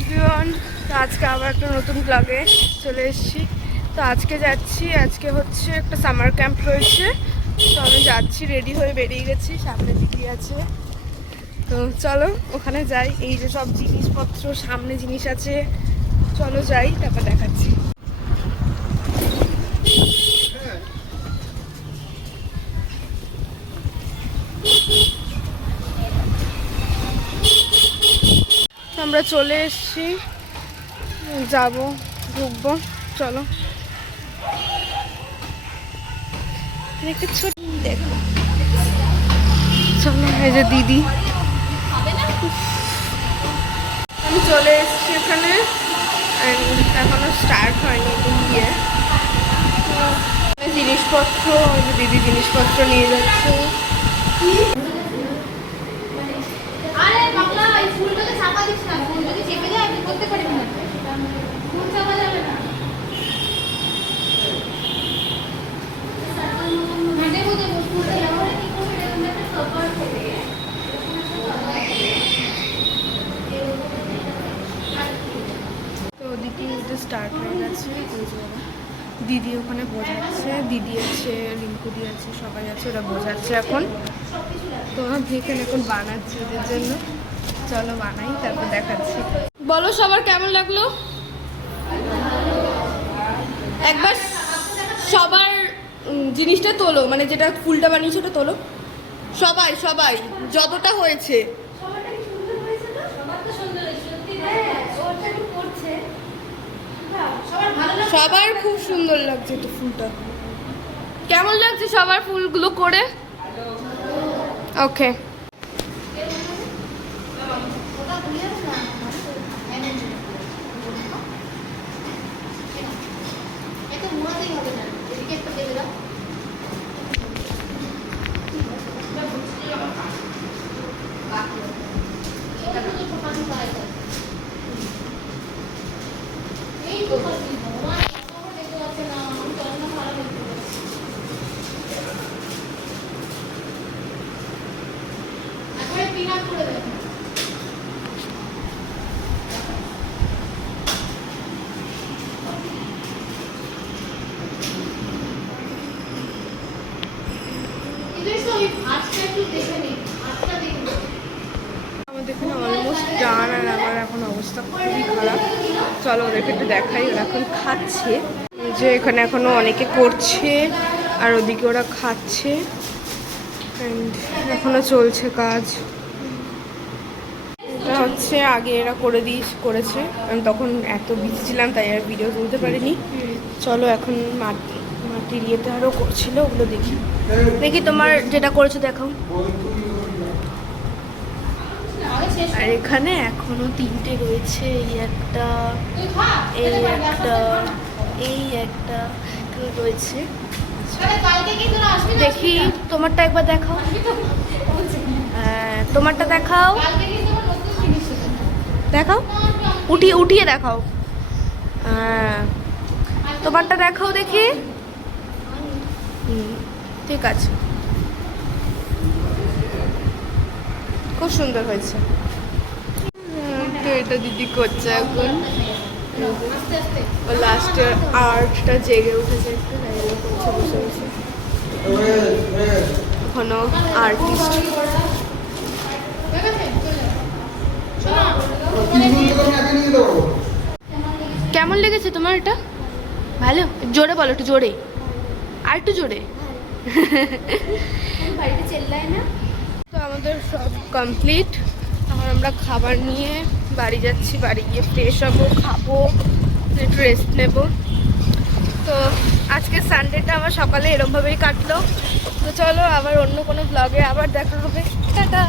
Everyone, তো আজকে আবার একটা নতুন ব্লগে চলে এসেছি। তো আজকে যাচ্ছি, আজকে হচ্ছে একটা সামার ক্যাম্প রয়েছে। তো আমি যাচ্ছি, রেডি হয়ে বেরিয়ে গেছি, সামনে দিদি আছে। তো চলো ওখানে যাই। এই যে সব জিনিসপত্র, সামনে জিনিস আছে, চলো যাই, তারপর দেখাচ্ছি। আমরা চলে এসেছি, যাব, ঢুকবো, চলো। একটা ছোট দেখো, চলো। এই যে দিদি, আমি চলে এসেছি এখানে, এখনো স্টার্ট হয়নি গিয়ে। জিনিসপত্র, ওই যে দিদি জিনিসপত্র নিয়ে যাচ্ছে। তো ওদিকে স্টার্ট হয়ে গেছে। দিদি ওখানে বোঝাচ্ছে, দিদি আছে, রিঙ্কুদি আছে, সবাই আছে, ওরা বোঝাচ্ছে এখন। তো এখানে এখন বানাচ্ছি ওদের জন্য। চলো বানাই, তারপর দেখাচ্ছি। বলো সবার কেমন লাগলো একবার। সবার জিনিসটা তোলো, মানে যেটা ফুলটা বানিয়েছো ওটা তোলো। সবাই সবাই যতটা হয়েছে। সবার খুব সুন্দর লাগছে তো ফুলটা। কেমন লাগছে সবার ফুলগুলো করে? ওকে। আমাদের এখানে অলমোস্ট ডান, আর আমার এখন অবস্থা খুবই খারাপ। চলো ওদেরকে একটু দেখাই, ওরা এখন খাচ্ছে। যে এখানে এখনো অনেকে করছে, আর ওদিকে ওরা খাচ্ছে, এখনো চলছে কাজ। এটা হচ্ছে আগে এরা করেছে, আমি তখন এত বিজি ছিলাম তাই আর ভিডিও তুলতে পারিনি। চলো এখন মাটির ইয়েতে আরও করছিল, ওগুলো দেখি। দেখি তোমার যেটা করেছো দেখাও। আর এখানে এখনো 3টে রয়েছে, এই একটা, এই একটা, এই একটা রয়েছে। দেখি তোমারটা একবার দেখাও। তোমারটা দেখাও, দেখাও, উঠিয়ে দেখাও। তোমারটা দেখাও দেখি। ঠিক আছে, খুব সুন্দর হয়েছে। তো এটা দিদি করছে এখন, ও লাস্টের আর্টটা জেগে উঠেছে একটু, করছে বসে বসে। এখনো আর্টিস্ট। কেমন লেগেছে তোমার এটা? ভালো? জোরে বলো, একটু জোরে, আর একটু জোরে। তো আমাদের সব কমপ্লিট। এখন আমরা খাবার নিয়ে বাড়ি যাচ্ছি, বাড়ি গিয়ে ফ্রেশ হবো, খাবো, একটু রেস্ট নেব। তো আজকে সানডেটা আমার সকালে এরমভাবেই কাটলো। তো চলো আবার অন্য কোনো ব্লগে আবার দেখা হবে। টাটা।